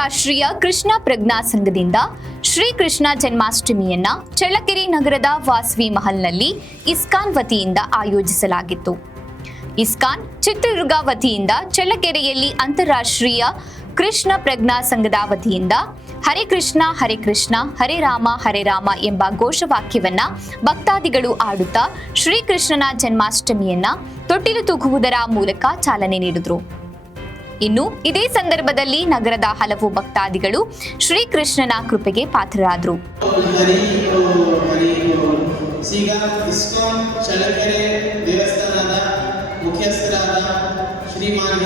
ಅಂತಾರಾಷ್ಟ್ರೀಯ ಕೃಷ್ಣ ಪ್ರಜ್ಞಾ ಸಂಘದಿಂದ ಶ್ರೀಕೃಷ್ಣ ಜನ್ಮಾಷ್ಟಮಿಯನ್ನ ಚಳ್ಳಕೆರೆ ನಗರದ ವಾಸವಿ ಮಹಲ್ನಲ್ಲಿ ಇಸ್ಕಾನ್ ವತಿಯಿಂದ ಆಯೋಜಿಸಲಾಗಿತ್ತು. ಇಸ್ಕಾನ್ ಚಿತ್ರದುರ್ಗ ವತಿಯಿಂದ ಚಳ್ಳಕೆರೆಯಲ್ಲಿ ಅಂತಾರಾಷ್ಟ್ರೀಯ ಕೃಷ್ಣ ಪ್ರಜ್ಞಾ ಸಂಘದ ವತಿಯಿಂದ ಹರೇ ಕೃಷ್ಣ ಹರೇ ರಾಮ ಎಂಬ ಘೋಷವಾಕ್ಯವನ್ನ ಭಕ್ತಾದಿಗಳು ಆಡುತ್ತಾ ಶ್ರೀಕೃಷ್ಣನ ಜನ್ಮಾಷ್ಟಮಿಯನ್ನ ತೊಟ್ಟಿಲು ತೂಗುವುದರ ಮೂಲಕ ಚಾಲನೆ ನೀಡಿದರು. ಇನ್ನು ಇದೇ ಸಂದರ್ಭದಲ್ಲಿ ನಗರದ ಹಲವು ಭಕ್ತಾದಿಗಳು ಶ್ರೀಕೃಷ್ಣನ ಕೃಪೆಗೆ ಪಾತ್ರರಾದರು. ಚಳ್ಳಕೆರೆ ದೇವಸ್ಥಾನದ ಮುಖ್ಯಸ್ಥರಾದ ಶ್ರೀಮಾನ್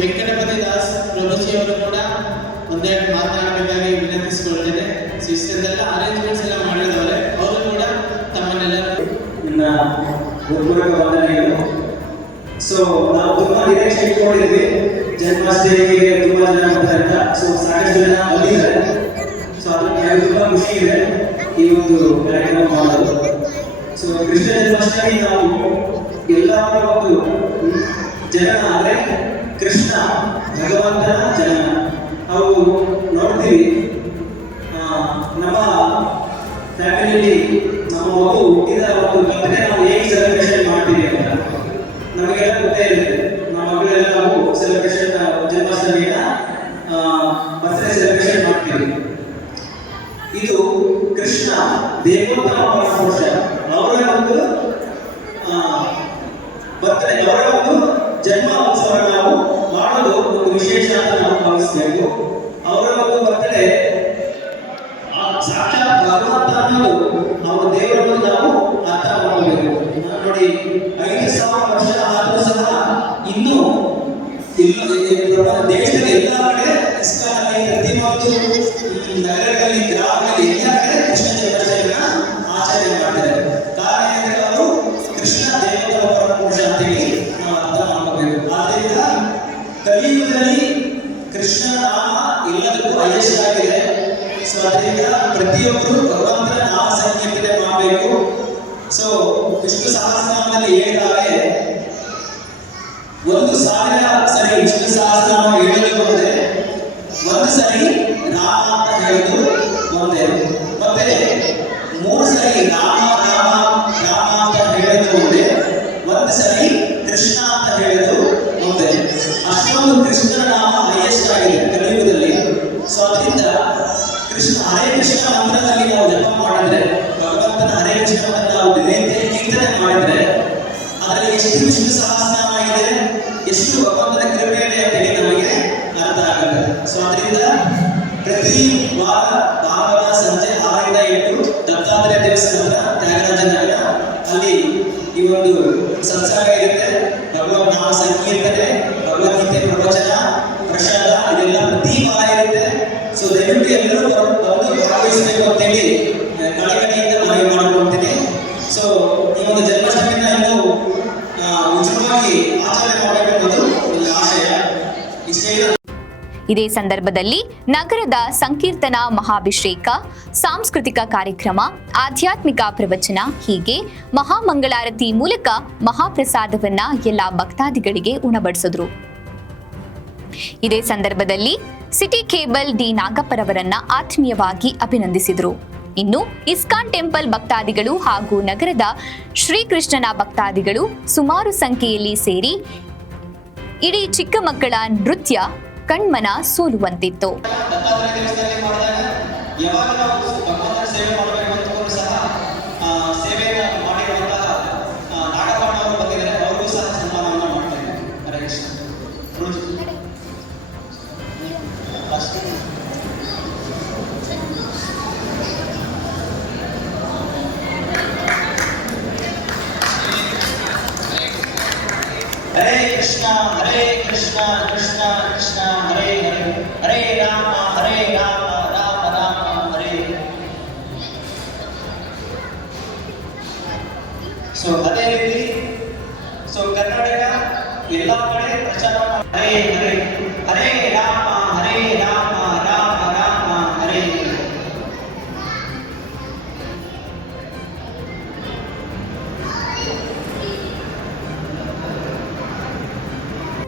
ವೆಂಕಟಪತಿ ದಾಸ್ ಪ್ರಭುಜಿಯವರು ಕೂಡ ಒಂದೆರಡು ಮಾತನಾಡಬೇಕಾಗಿ ವಿನಂತಿಸಿಕೊಳ್ಳುತ್ತೇನೆ. ಇಷ್ಟೆಲ್ಲ ಅರೇಂಜ್ಮೆಂಟ್ಸ್ ಎಲ್ಲ ಮಾಡಿದವರೆ ಅವರು ಕೂಡ ತಮ್ಮನ್ನೆಲ್ಲರೂ ನಾವು ತುಂಬಾ ನಿರೀಕ್ಷೆ ಇಟ್ಕೊಂಡಿದ್ವಿ. ಜನ್ಮಾಷ್ಟಮಿಗೆ ತುಂಬಾ ಜನ ಬರ್ತಾರೆ ಅಂತ. ಸಾಕಷ್ಟು ಜನ ಬಂದಿದ್ದಾರೆ. ಅದಕ್ಕೆ ತುಂಬಾ ಖುಷಿ ಇದೆ ಈ ಒಂದು ಕಾರ್ಯಕ್ರಮ ಮಾಡೋದು. ಕೃಷ್ಣ ಜನ್ಮಾಷ್ಟಮಿ ನಾವು ಎಲ್ಲರ ಒಂದು ಜನನ ಅಂದ್ರೆ ಕೃಷ್ಣ ಭಗವಂತನ ಜನನ ನಾವು ನೋಡ್ತೀವಿ. ನಮ್ಮ ಫ್ಯಾಮಿಲಿಯಲ್ಲಿ ನಮ್ಮ ಮಗು ಹುಟ್ಟಿದ ಒಂದು ಬರ್ತ್ಡೇ ನಾವು ಹೇಗೆ ಸೆಲೆಬ್ರೇಷನ್ ಮಾಡ್ತೀವಿ ಅಂತ ನಮಗೆಲ್ಲ ಗೊತ್ತೇ ಇರುತ್ತೆ. ನಮ್ಮ ಮಕ್ಕಳೆಲ್ಲ ನಾವು ಸೆಲೆಬ್ರೇಷನ್ ಜನ್ಮಾಷ್ಟಮಿಯ ಬರ್ತ್ಡೇ ಸೆಲೆಬ್ರೇಷನ್ ಮಾಡ್ತೀವಿ. ಇದು ಕೃಷ್ಣ ದೇವೋತ್ತಮ ಪರಮಪುರುಷ ಅವರ ಒಂದು ಬರ್ತ್ಡೇ, ಅವರ ಒಂದು ಜನ್ಮ ಉತ್ಸವ ನಾವು ಮಾಡೋದು ಒಂದು ವಿಶೇಷ ಅಂತ ನಾವು ಭಾವಿಸಬೇಕು. ಅವರ ಒಂದು ಬರ್ತ್ಡೇ ಸಾಕ್ಷಾತ್ ಭಗವಂತ ಅನ್ನೋದು ಅವರ ದೇವರನ್ನು ನಾವು ಅರ್ಥ ಮಾಡಬೇಕು. ನೋಡಿ, 5,000 ವರ್ಷ ಆದರೂ ಸಹ ಇನ್ನೂ ದೇಶದಲ್ಲಿ ಎಲ್ಲ ಕಡೆ ಇಸ್ಕಾನಲ್ಲಿ ಪ್ರತಿಯೊಂದು ನಗರಗಳಲ್ಲಿ ಗ್ರಾಮಗಳಲ್ಲಿ ಎಲ್ಲ ಕಡೆ ಕೃಷ್ಣ ಜನ್ಮಾಷ್ಟಮಿಯನ್ನ ಆಚರಣೆ ಮಾಡ್ತಾರೆ. ಕಾರಣ ಏನಂದ್ರೆ ಅವರು ಕೃಷ್ಣ ದೇವೋತ್ತಮ ಪರಮಪುರುಷ ಅಂತೇಳಿ ನಾವು ಅರ್ಥ ಮಾಡಬೇಕು. ಆದ್ದರಿಂದ ಕಲಿಯುಗದಲ್ಲಿ ಕೃಷ್ಣ ನಾಮ ಎಲ್ಲದಕ್ಕೂ ಹೈಯೆಸ್ಟ್ ಆಗಿದೆ. ಅದರಿಂದ ಪ್ರತಿಯೊಬ್ಬರು ಭಗವಂತನ ನಾಮ ಸಂಕೀರ್ತನೆ ಮಾಡಬೇಕು. ವಿಷ್ಣು ಸಹಸ್ರನಾಮದಲ್ಲಿ ಹೇಳಿದ್ದಾರೆ, 1,000 ಸರಿ ವಿಷ್ಣು ಸಹಸ್ರನಾಮ ಹೇಳೋದು ಒಂದೇ, 1 ಸರಿ ರಾಮ ಅಂತ ಹೇಳೋದು ಒಂದೇ, ಮತ್ತೆ 3 ಸರಿ ರಾಮ ಅಂತ ಹೇಳೋದು ಒಂದೇ, 1 ಸರಿ ಕೃಷ್ಣ ಅಂತ ಹೇಳೋದು ಒಂದೇ. ಅಷ್ಟೊಂದು ಕೃಷ್ಣನ ನಾಮ ಹೈಯೆಸ್ಟ್ ಆಗಿದೆ ಕಲಿಯುಗದಲ್ಲಿ. ಅದರಿಂದ ಕೃಷ್ಣ ಹರೇ ಕೃಷ್ಣ ಮಂತ್ರದಲ್ಲಿ ನಾವು ಜಪ ಮಾಡಿದ್ರೆ, ಭಗವಂತನ ಹರೇ ಕೃಷ್ಣ ನಾವು ಕೀರ್ತನೆ ಮಾಡಿದ್ರೆ ಅದರಲ್ಲಿ ಎಷ್ಟು ವಿಷ್ಣು ಸಹಸ್ರನಾಮ ಇದೆ, ಎಷ್ಟು ಭಗವಂತನ ಕೃಪೆ ಇದೆ ಅಂತೇಳಿ ನಮಗೆ ಅರ್ಥ ಆಗುತ್ತೆ. ಅದರಿಂದ ಪ್ರತಿ ವಾರ ಭಾನುವಾರ ಸಂಜೆ 6ರಿಂದ 8 ದತ್ತಾತ್ರೇಯ ದೇವಸ್ಥಾನದ ತ್ಯಾಗರಾಜನಗರ ಅಲ್ಲಿ ಈ ಒಂದು ಸತ್ಸಂಗ ಇರುತ್ತೆ. ಭಗವದ್ ನಾಮ ಸಂಕೀರ್ತನೆ, ಭಗವದ್ಗೀತೆ ಪ್ರವಚನ, ಪ್ರಸಾದ ಇದೆಲ್ಲ ಪ್ರತಿ ವಾರ ಇರುತ್ತೆ. ದಯವಿಟ್ಟು ಎಲ್ಲರೂ ಬಂದು ಭಾಗವಹಿಸಬೇಕು ಅಂತೇಳಿ ಕಳಕಳಿಯಿಂದ ಮನವಿ ಮಾಡಿಕೊಳ್ತೀನಿ. ಈ ಒಂದು ಜನ್ಮಾಷ್ಟಮಿನ ಇನ್ನೂ ಉಚಿತವಾಗಿ ಆಚರಣೆ ಮಾಡಬೇಕು ಅನ್ನೋದು ನನ್ನ ಆಶಯ. ಇಷ್ಟೇ. ಇದೇ ಸಂದರ್ಭದಲ್ಲಿ ನಗರದ ಸಂಕೀರ್ತನಾ ಮಹಾಭಿಷೇಕ, ಸಾಂಸ್ಕೃತಿಕ ಕಾರ್ಯಕ್ರಮ, ಆಧ್ಯಾತ್ಮಿಕ ಪ್ರವಚನ ಹೀಗೆ ಮಹಾಮಂಗಳಾರತಿ ಮೂಲಕ ಮಹಾಪ್ರಸಾದವನ್ನ ಎಲ್ಲ ಭಕ್ತಾದಿಗಳಿಗೆ ಉಣಬಡಿಸಿದ್ರು. ಇದೇ ಸಂದರ್ಭದಲ್ಲಿ ಸಿಟಿ ಕೇಬಲ್ ಡಿ ನಾಗಪ್ಪರವರನ್ನ ಆತ್ಮೀಯವಾಗಿ ಅಭಿನಂದಿಸಿದರು. ಇನ್ನು ಇಸ್ಕಾನ್ ಟೆಂಪಲ್ ಭಕ್ತಾದಿಗಳು ಹಾಗೂ ನಗರದ ಶ್ರೀಕೃಷ್ಣನ ಭಕ್ತಾದಿಗಳು ಸುಮಾರು ಸಂಖ್ಯೆಯಲ್ಲಿ ಸೇರಿ ಇಡೀ ಚಿಕ್ಕ ಮಕ್ಕಳ ನೃತ್ಯ ಕಣ್ಮನ ಸೋಲುವಂತಿತ್ತು. ಹರೇ ಕೃಷ್ಣ ಕೃಷ್ಣ ಕೃಷ್ಣ ಹರೇ ಹರೇ, ಹರೇ ರಾಮ ರಾಮ ಹರೇ. ಅದೇ ರೀತಿ ಕರ್ನಾಟಕ ಎಲ್ಲ ಕಡೆ ಪ್ರಚಾರ ಹರೇ